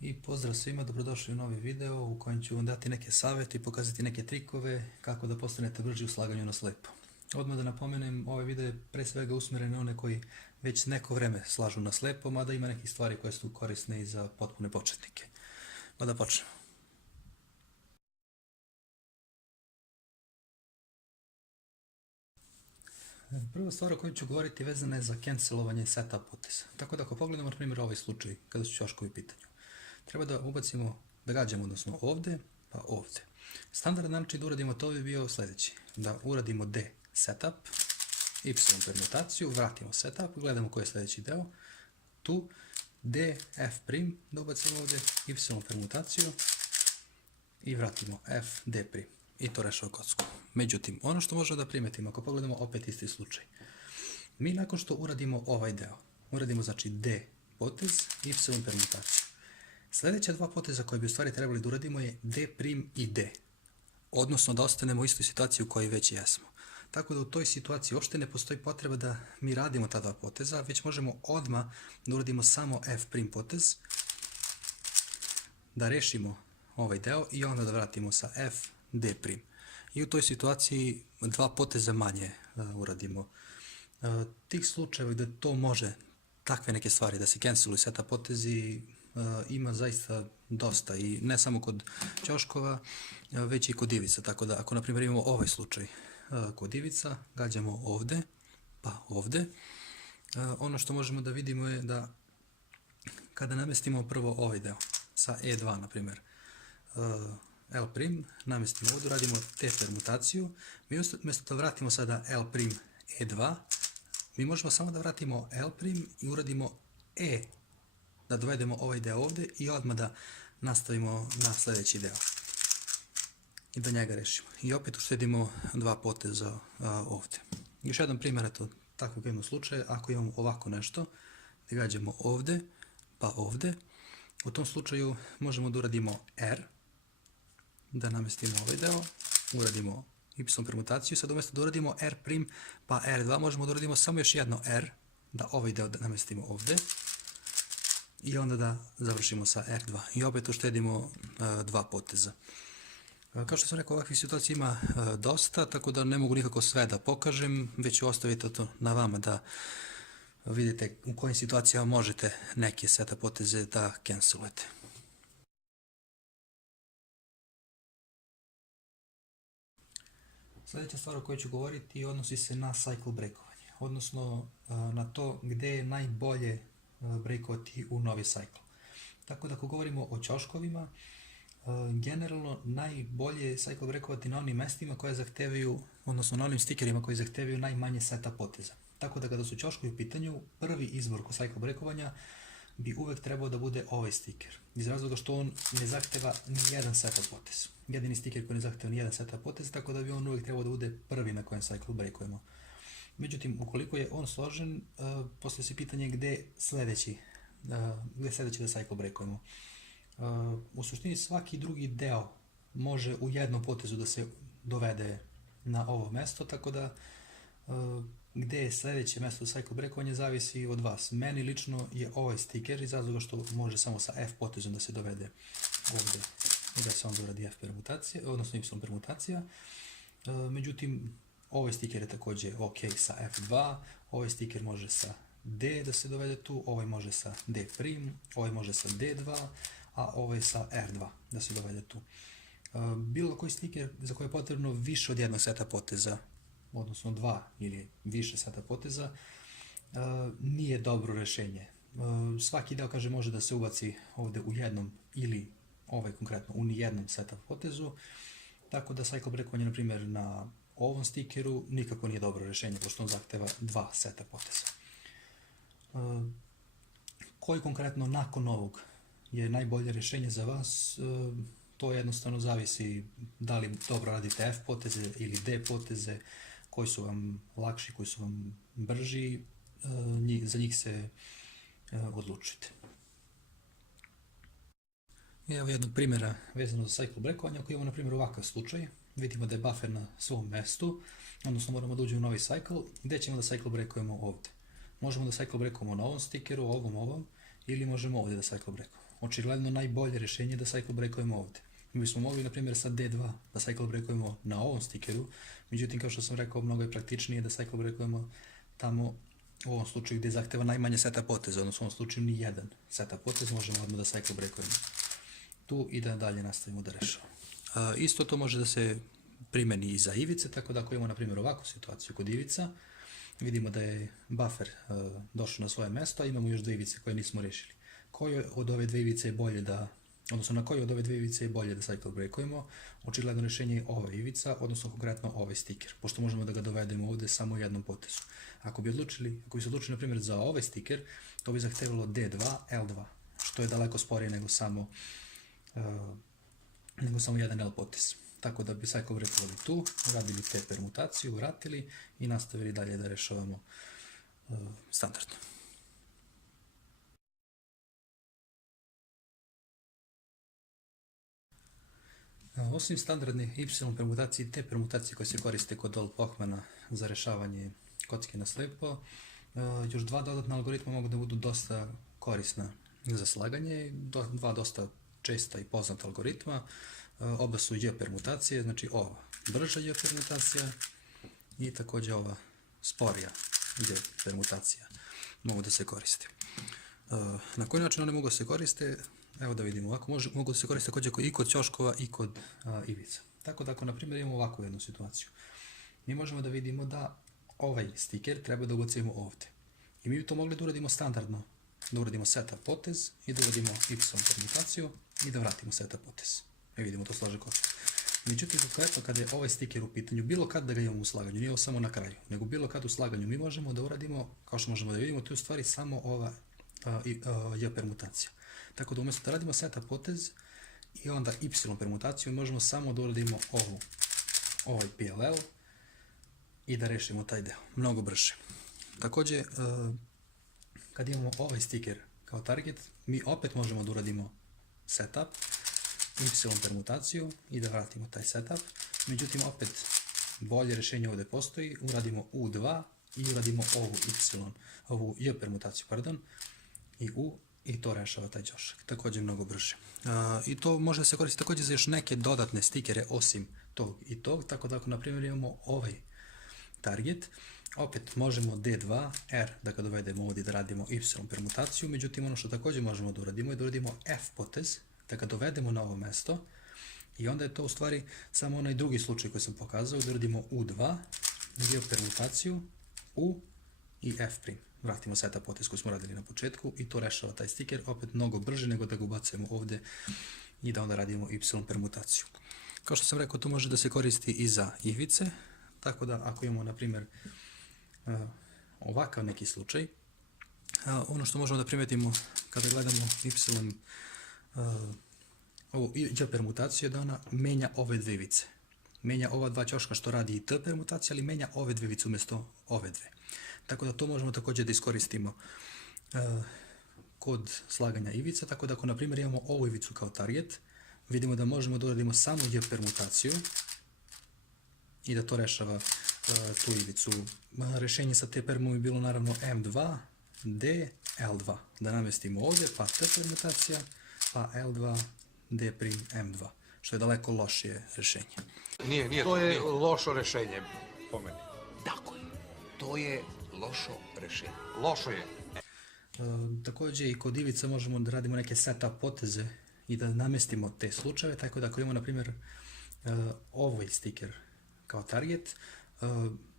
I pozdrav svima, dobrodošli u novi video u kojem ću vam dati neke savjete i pokazati neke trikove kako da postanete brži u slaganju na slepo. Odmah da napomenem, ovaj video je pre svega usmjeren na one koji već neko vreme slažu na slepo, mada ima nekih stvari koje su korisne i za potpune početnike. Pa da počnemo. Prva stvar o kojoj ću govoriti vezana je za cancelovanje setup poteza. Tako da ako pogledamo na primjer ovaj slučaj kada su ćoškovi u pitanju, treba da ubacimo, da gađamo odnosno ovdje pa ovdje. Standardan način da uradimo to bi bio sljedeći. Da uradimo D setup, Y permutaciju, vratimo setup, gledamo koji je sljedeći deo. Tu D, F prim da ubacimo ovdje, Y permutaciju i vratimo F, D prim. I to rešava kocku. Međutim, ono što možemo da primetimo, ako pogledamo opet isti slučaj, mi nakon što uradimo ovaj deo, uradimo znači D potez, Y permutaciju. Sljedeća dva poteza koje bi u stvari trebali da uradimo je D prim i D. Odnosno da ostanemo u istoj situaciji u kojoj već jesmo. Tako da u toj situaciji uopšte ne postoji potreba da mi radimo ta dva poteza, već možemo odmah da uradimo samo F prim potez, da rešimo ovaj deo i onda da vratimo sa F, D prim. I u toj situaciji dva poteza manje uradimo. Tih slučajeva gdje to može, takve neke stvari da se canceluju setup potezi, ima zaista dosta i ne samo kod ćoškova, već i kod ivica. Tako da ako na primjer imamo ovaj slučaj kod ivica, gađamo ovdje pa ovdje, ono što možemo da vidimo je da kada namestimo prvo ovaj deo sa E2 na primjer, L prim, namestimo ovdje, radimo T permutaciju, mi umjesto da vratimo sada L prim E2, mi možemo samo da vratimo L prim i uradimo E, da dovedemo ovaj deo ovdje i odmah da nastavimo na sljedeći deo i da njega rešimo. I opet uštedimo dva poteza ovdje. Još jedan primjer je to takvog jednog slučaja, ako imamo ovako nešto, da gađamo ovdje pa ovdje, u tom slučaju možemo da uradimo R, da namestimo ovaj deo, uradimo Y permutaciju, sad umjesto da uradimo R prim pa R2, možemo da uradimo samo još jedno R, da ovaj deo namestimo ovdje i onda da završimo sa R2 i opet uštedimo dva poteza. Kao što sam rekao, ovakvih situacija ima dosta, tako da ne mogu nikako sve da pokažem, već ću ostaviti to na vama da vidite u kojim situacijama možete neke setup poteze da cancelujete. Sljedeća stvar o kojoj ću govoriti odnosi se na cycle breakovanje, odnosno na to gdje je najbolje breakovati u novi cycle. Tako da ako govorimo o ćoškovima, generalno najbolje je cycle breakovati na onim mestima koje zahtevaju, odnosno na onim stikerima koji zahtevaju najmanje seta poteza. Tako da kada su ćoškovi u pitanju, prvi izbor kod cycle breakovanja bi uvek trebao da bude ovaj stiker. Iz razloga što on ne zahteva ni jedan setup potez. Jedini stiker koji ne zahteva ni jedan setup potez, tako da bi on uvek trebao da bude prvi na kojem cycle breakujemo. Međutim, ukoliko je on složen, poslije se pitanje gdje sljedeći da cycle breakujemo. U suštini svaki drugi deo može u jednom potezu da se dovede na ovo mesto, tako da gdje je sljedeće mesto cycle breakovanja zavisi od vas. Meni lično je ovaj stiker iz razloga što može samo sa F potezom da se dovede ovdje i da se onda uradi F permutacija, odnosno Y permutacija. Međutim, ovaj stiker je također ok sa F2, ovaj stiker može sa D da se dovede tu, ovaj može sa D prim, ovaj može sa D2, a ovaj sa R2 da se dovede tu. Bilo koji stiker za koji je potrebno više od jednog seta poteza, odnosno dva ili više seta poteza, nije dobro rješenje. Svaki deo, kaže, može da se ubaci ovdje u jednom ili ovaj konkretno u nijednom seta potezu, tako da cycle breakovanje, na primjer, na ovom stikeru nikako nije dobro rješenje, pošto on zahteva dva seta poteza. Koji konkretno nakon ovog je najbolje rješenje za vas, to jednostavno zavisi da li dobro radite F poteze ili D poteze, koji su vam lakši, koji su vam brži, za njih se odlučite. Evo jednog primjera vezano za cycle breakovanje. Ako imamo na primjer ovakav slučaj, vidimo da je buffer na svom mestu, odnosno moramo da uđemo u novi cycle, gdje ćemo da cycle breakujemo ovdje. Možemo da cycle breakujemo na ovom stikeru, ovom, ili možemo ovdje da cycle breakujemo. očigledno najbolje rješenje je da cycle breakujemo ovdje. Mi bismo mogli, na primjer, sa D2 da cycle breakujemo na ovom stikeru, međutim, kao što sam rekao, mnogo je praktičnije da cycle breakujemo tamo u ovom slučaju gdje zahteva najmanje seta poteza, odnosno u ovom slučaju ni jedan seta potez, možemo odmah da cycle breakujemo tu i da dalje nastavimo da rešavamo. Isto to može da se primeni i za ivice, tako da ako imamo, na primjer, ovakvu situaciju kod ivica, vidimo da je buffer došao na svoje mesto, a imamo još dve ivice koje nismo rešili. Koje od ove dve ivice je bolje da, odnosno na koje od ove dve ivice je bolje da cycle breakujemo? Očigledno rješenje je ova ivica, odnosno konkretno ovaj stiker, pošto možemo da ga dovedemo ovdje samo u jednom potezu. Ako bi se odlučili, na primjer, za ovaj stiker, to bi zahtevalo D2, L2, što je daleko sporije nego samo jedan L potez. Tako da bi cycle breakovali tu, radili te permutaciju, vratili i nastavili dalje da rešavamo standardno. Osim standardne Y permutacije i te permutacije koje se koriste kod Dolp-Hochmana za rešavanje kocke na slepo, još dva dodatna algoritma mogu da budu dosta korisna za slaganje, dva dosta česta i poznata algoritma. Oba su J permutacije, znači ova brža J permutacija i također ova sporija J permutacija mogu da se koriste. Na koji način one mogu da se koriste? Evo da vidimo, ovako mogu da se koriste također i kod ćoškova i kod ivica. Tako da ako, na primjer, imamo ovakvu jednu situaciju, mi možemo da vidimo da ovaj stiker treba da ubacimo ovdje. I mi bi to mogli da uradimo standardno, da uradimo setup potez i da uradimo Y permutaciju i da vratimo setup potez. Mi vidimo, to slaže kost. Međutim, konkretno kada je ovaj stiker u pitanju, bilo kad da ga imamo u slaganju, nije ovo samo na kraju, nego bilo kad u slaganju, mi možemo da uradimo, kao što možemo da vidimo, to je u stvari samo ova J permutacija. Tako da umjesto da radimo setup potez i onda Y permutaciju, možemo samo da uradimo ovaj PLL i da rešimo taj deo, mnogo brže. Također, kad imamo ovaj stiker kao target, mi opet možemo da uradimo setup, Y permutaciju i da vratimo taj setup. Međutim, opet bolje rješenje ovdje postoji, uradimo U2 i uradimo ovu J permutaciju, i to rešava taj ćošak, također mnogo brže. I to može se koristiti također za još neke dodatne stikere osim tog i tog, tako da ako, na primjer, imamo ovaj target, opet možemo D2, R da ga dovedemo ovdje da radimo Y permutaciju, međutim ono što također možemo da uradimo je da uradimo F potez, da ga dovedemo na ovo mesto i onda je to u stvari samo onaj drugi slučaj koji sam pokazao, da uradimo U2, J permutaciju, U i F prim. Vratimo setup potez koji smo radili na početku i to rešava taj stiker opet mnogo brže nego da ga ubacujemo ovdje i da onda radimo Y permutaciju. Kao što sam rekao, to može da se koristi i za ivice, tako da ako imamo, na primjer, ovakav neki slučaj, ono što možemo da primetimo kada gledamo ovu J permutaciju je da ona menja ove dve ivice. Menja ova dva ćoška što radi i T permutacija, ali menja ove dve ivice umjesto ove dve. Tako da to možemo također da iskoristimo kod slaganja ivica, tako da ako, na primjer, imamo ovu ivicu kao target, vidimo da možemo da uradimo samo J permutaciju i da to rešava tu ivicu. Rešenje sa T permom je bilo naravno M2, D, L2. Da namestimo ovdje, pa T permutacija, pa L2, D prim, M2, što je daleko lošije rešenje. To je lošo rešenje, po meni. Tako je. To je lošo rešenje. Lošo je. Također i kod ivica možemo da radimo neke setup poteze i da namestimo te slučajeve, tako da ako imamo, na primjer, ovaj stiker kao target,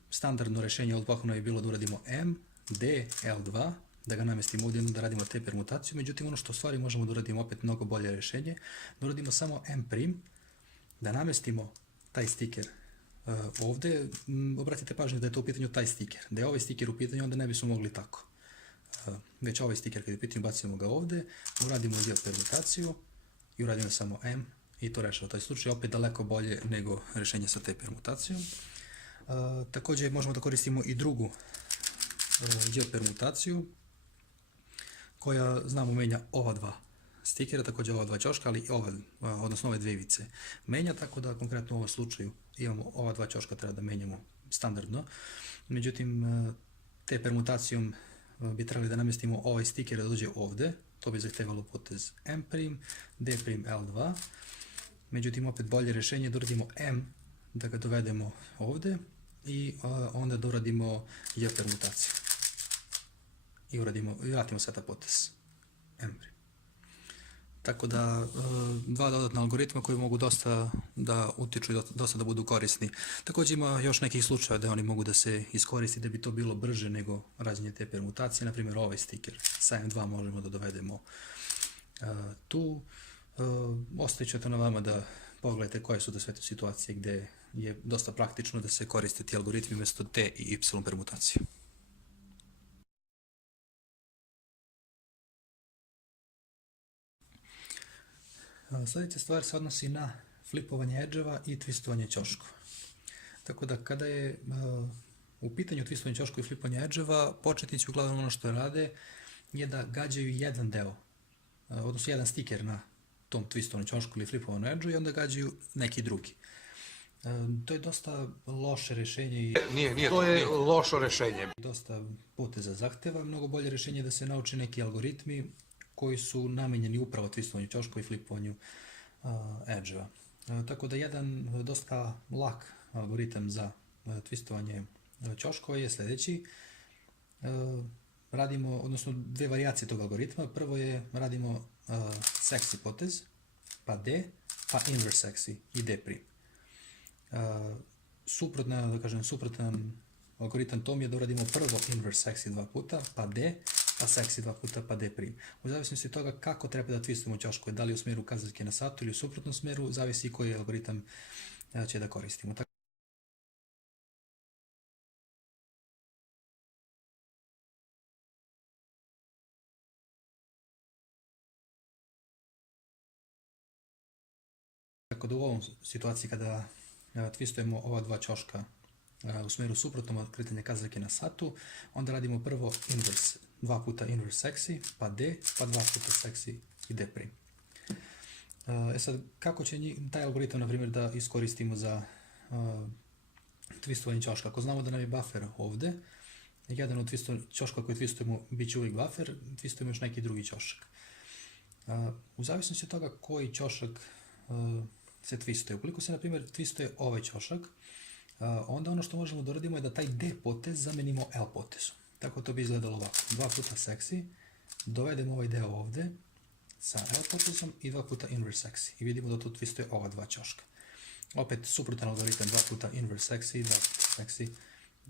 standardno rešenje od Bachmana je bilo da uradimo M, D, L2, da ga namestimo ovdje, da radimo te permutaciju, međutim ono što u stvari možemo da uradimo opet mnogo bolje rešenje, da uradimo samo M', da namestimo taj stiker ovdje, obratite pažnju da je to u pitanju taj stiker. Da je ovaj stiker u pitanju, onda ne bismo mogli tako. Već ovaj stiker kad je u pitanju, bacimo ga ovdje, uradimo J permutaciju i uradimo samo M i to rešava taj slučaj, opet daleko bolje nego rešenje sa te permutacijom. Također možemo da koristimo i drugu J permutaciju koja, znamo, menja ova dva stikera, također ova dva ćoška, ali odnosno ove dve ivice menja, tako da konkretno u ovom slučaju imamo ova dva ćoška treba da menjamo standardno. Međutim, te permutacijom bi trebali da namestimo ovaj stiker da dođe ovdje, to bi zahtevalo potez M', D' L2, međutim opet bolje rješenje je da uradimo M, da ga dovedemo ovdje i onda da uradimo J permutaciju. I vratimo sada potez M'. Tako da dva dodatna algoritma koji mogu dosta da utiču i dosta da budu korisni. Također ima još nekih slučaja da oni mogu da se iskoristi da bi to bilo brže nego rađenje te permutacije. Naprimjer ovaj stiker sa M2 možemo da dovedemo tu. Ostavit ću to na vama da pogledajte koje su to sve te situacije gdje je dosta praktično da se koriste ti algoritmi umjesto T i Y permutacije. Sljedeća stvar se odnosi na flipovanje edževa i twistovanje ćoškova. Tako da kada je u pitanju twistovanje ćoškova i flipovanje edževa, početnici uglavnom ono što rade je da gađaju jedan deo, odnosno jedan stiker na tom twistovanju ćošku ili flipovanju edžu i onda gađaju neki drugi. To je dosta loše rješenje i To je loše rješenje. dosta poteza zahteva. Mnogo bolje rješenje je da se nauči neki algoritmi koji su namijenjeni upravo twistovanju ćoškova i flipovanju edževa. Tako da jedan dosta lak algoritam za twistovanje ćoškova je sljedeći. Radimo, odnosno dve varijacije tog algoritma. Prvo je radimo seksi potez, pa D, pa inverse seksi i D'. Suprotan algoritam tom je da uradimo prvo inverse seksi dva puta, pa D, pa seksi dva puta, pa D'. U zavisnosti od toga kako treba da twistujemo ćoškove, da li u smjeru kazaljke na satu ili u suprotnom smjeru, zavisi koji algoritam će da koristimo. Tako da u ovom situaciji kada twistujemo ova dva ćoška u smjeru suprotnom od kretanja kazaljke na satu, onda radimo prvo inverse, dva puta inverse seksi, pa D, pa dva puta seksi i D'. Sad, kako će taj algoritam, na primjer, da iskoristimo za twistovanje ćoška? Ako znamo da nam je buffer ovdje, jedan od ćoška koji twistujemo bit će uvijek buffer, twistujemo još neki drugi ćošak. U zavisnosti od toga koji ćošak se twistuje. Ukoliko se, na primjer, twistuje ovaj ćošak, onda ono što možemo da uradimo je da taj D potez zamenimo L potezom. Tako to bi izgledalo ovako. Dva puta seksi, dovedemo ovaj deo ovdje sa L potezom i dva puta inverse seksi. I vidimo da tu twistuje ova dva ćoška. Opet suprotan algoritam, dva puta inverse seksi, dva puta seksi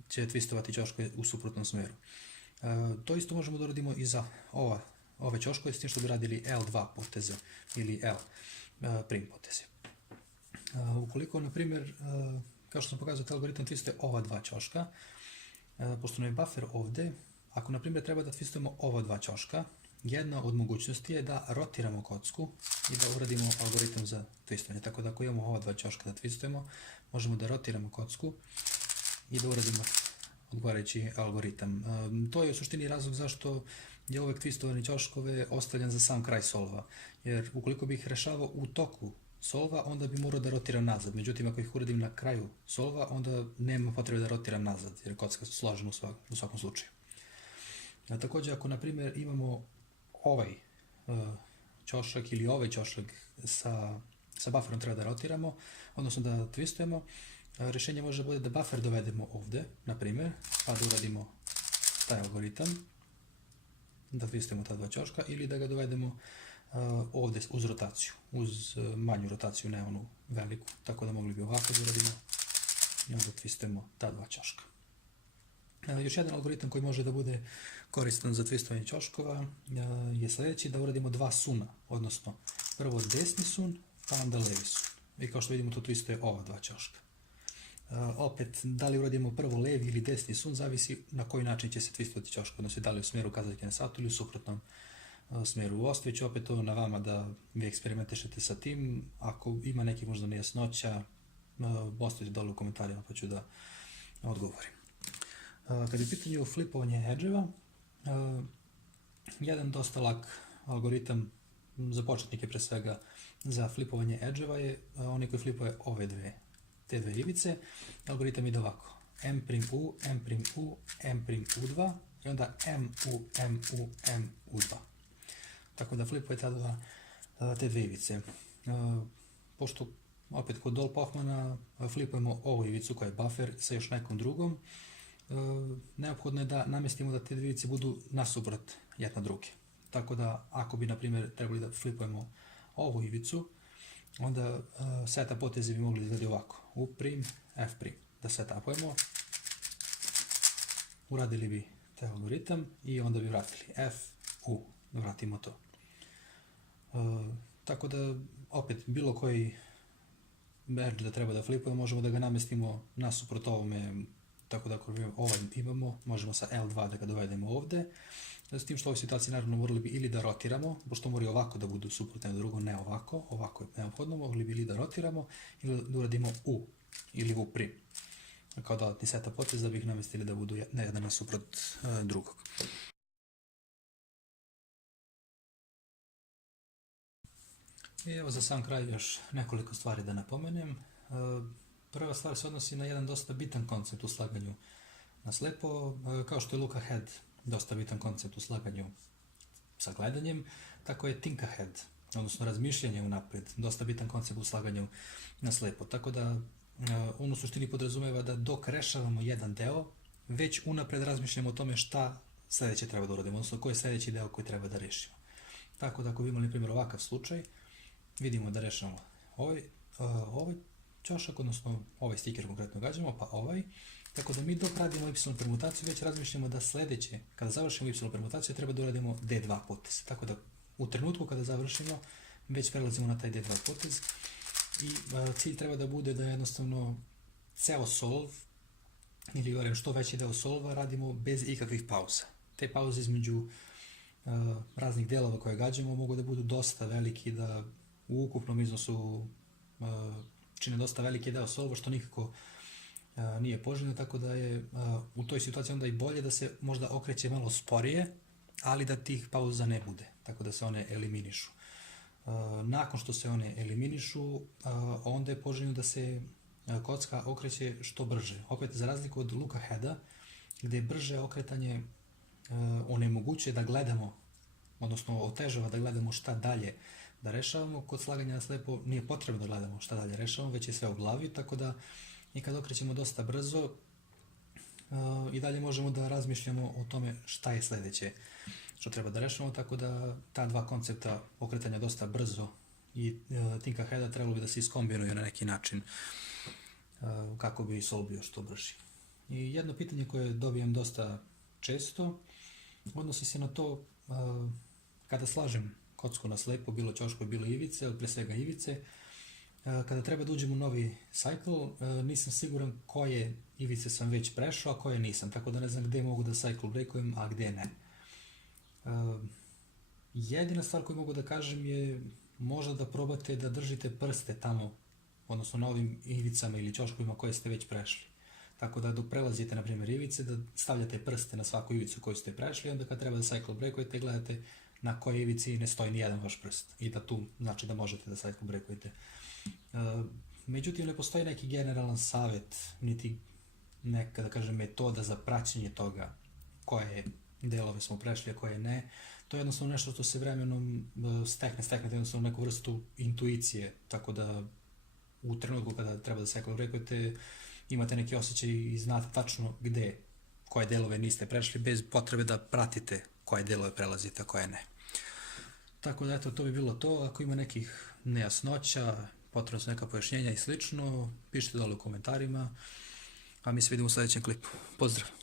će twistovati ćoškove u suprotnom smjeru. To isto možemo da uradimo i za ove ćoškove, s tim što bi radili L2 poteze ili L prim poteze. Ukoliko, na primjer, kao što sam pokazao, taj algoritam twistuje ova dva ćoška, pošto nam je buffer ovdje, ako, na primjer, treba da twistujemo ova dva ćoška, jedna od mogućnosti je da rotiramo kocku i da uradimo algoritam za twistovanje. Tako da ako imamo ova dva ćoška da twistujemo, možemo da rotiramo kocku i da uradimo odgovarajući algoritam. To je u suštini razlog zašto je uvek twistovanje ćoškove ostavljen za sam kraj solva, jer ukoliko bih rešavao u toku solva, onda bi morao da rotiram nazad. Međutim, ako ih uradim na kraju solva, onda nema potrebe da rotiram nazad, jer je kocka složena u svakom slučaju. Također, ako, na primjer, imamo ovaj ćošak ili ovaj ćošak sa bufferom treba da rotiramo, odnosno da twistujemo, rješenje može bude da buffer dovedemo ovdje, na primjer, pa da uradimo taj algoritam, da twistujemo ta dva ćoška, ili da ga dovedemo ovdje uz rotaciju, uz manju rotaciju, ne onu veliku, tako da mogli bi ovako da uradimo i onda twistujemo ta dva ćoška. Još jedan algoritam koji može da bude koristan za twistovanje ćoškova je sljedeći, da uradimo dva suna, odnosno prvo desni sun, pa onda levi sun. I kao što vidimo, to twistuje ova dva ćoška. Opet, da li uradimo prvo levi ili desni sun, zavisi na koji način će se twistovati ćoška, odnosno da li u smjeru kazaljke na satu ili u suprotnom smjeru. Ostavit ću opet to na vama da vi eksperimentišete sa tim. Ako ima nekih možda nejasnoća, ostavite dole u komentarima pa ću da odgovorim. Kad je u pitanju flipovanje edževa, jedan dosta lak algoritam za početnike pre svega za flipovanje edževa je onaj koji flipuje te dve ivice. Algoritam ide ovako: M', M', M', M', U2 i onda M', U, M', U, M', U2. tako da flipuje te dve ivice. Pošto opet kod Dol Pohmana flipujemo ovu ivicu koja je buffer sa još nekom drugom, neophodno je da namestimo da te dve ivice budu nasuprot jedna druge. Tako da ako bi na primjer trebali da flipujemo ovu ivicu, onda setup potezi bi mogli izgledati ovako: U prim, F prim. Da setupujemo, uradili bi taj algoritam i onda bi vratili F, U, da vratimo to. Tako da opet bilo koji merge da treba da flipujemo, možemo da ga namestimo nasuprot ovome, tako da ako ovaj imamo, možemo sa L2 da ga dovedemo ovde. S tim što u ovoj situaciji naravno morali bi ili da rotiramo, pošto moraju ovako da budu suprotno jedno drugo, ne ovako, ovako je neophodno, mogli bi ili da rotiramo ili da uradimo U ili U prim, kao dodatni setup potez da bi ih namestili da budu jedan nasuprot drugog. I evo za sam kraj još nekoliko stvari da napomenem. Prva stvar se odnosi na jedan dosta bitan koncept u slaganju na slepo, kao što je look ahead dosta bitan koncept u slaganju sa gledanjem, tako je think ahead, odnosno razmišljanje unapred, dosta bitan koncept u slaganju na slepo. Tako da on u suštini podrazumeva da dok rešavamo jedan deo, već unapred razmišljamo o tome šta sledeće treba da uradimo, odnosno koji je sledeći deo koji treba da rešimo. Tako da ako bi imali, na primjer, ovakav slučaj, vidimo da rešamo ovaj ćošak, odnosno ovaj stiker konkretno gađamo, pa ovaj. Tako da mi dok radimo Y permutaciju već razmišljamo da sledeće, kada završimo Y permutaciju, treba da uradimo D2 potez. Tako da u trenutku kada završimo, već prelazimo na taj D2 potez i cilj treba da bude da jednostavno ceo solv, ili govorim što veći deo solva, radimo bez ikakvih pauza. Te pauze između raznih delova koje gađamo mogu da budu dosta veliki, da u ukupnom iznosu čine dosta veliki deo solva, što nikako nije poželjno, tako da je u toj situaciji onda i bolje da se možda okreće malo sporije, ali da tih pauza ne bude, tako da se one eliminišu. Nakon što se one eliminišu, onda je poželjno da se kocka okreće što brže. Opet, za razliku od look aheada, gde brže okretanje onemogućuje da gledamo, odnosno otežava da gledamo šta dalje da rešavamo, kod slaganja na slepo nije potrebno da gledamo šta dalje rešavamo, već je sve u glavi, tako da i kad okrećemo dosta brzo, i dalje možemo da razmišljamo o tome šta je sledeće što treba da rešavamo, tako da ta dva koncepta okretanja dosta brzo i think aheada trebalo bi da se iskombinuju na neki način kako bi solv bio što brži. I jedno pitanje koje dobijam dosta često odnosi se na to kada slažem kocku na slepo, bilo ćoškoj, bilo ivice, ali pre svega ivice, kada treba da uđem u novi cycle, nisam siguran koje ivice sam već prešao, a koje nisam, tako da ne znam gde mogu da cycle breakujem, a gde ne. Jedina stvar koju mogu da kažem je možda da probate da držite prste tamo, odnosno na ovim ivicama ili ćoškovima koje ste već prešli. Tako da dok prelazite, na primjer, ivice, da stavljate prste na svaku ivicu koju ste prešli, onda kad treba da cycle breakujete, gledate na kojoj ivici ne stoji ni jedan vaš prst i da tu znači da možete da cycle breakujete. Međutim, ne postoji neki generalan savet, niti neka, da kažem, metoda za praćenje toga koje delove smo prešli, a koje ne. To je jednostavno nešto što se vremenom steknete jednostavno neku vrstu intuicije, tako da u trenutku kada treba da cycle breakujete, imate neki osjećaj i znate tačno gde, koje delove niste prešli, bez potrebe da pratite koje delove prelazite, a koje ne. Tako da, eto, to bi bilo to. Ako ima nekih nejasnoća, potrebno su neka pojašnjenja i slično, pišite dole u komentarima, a mi se vidimo u sledećem klipu. Pozdrav!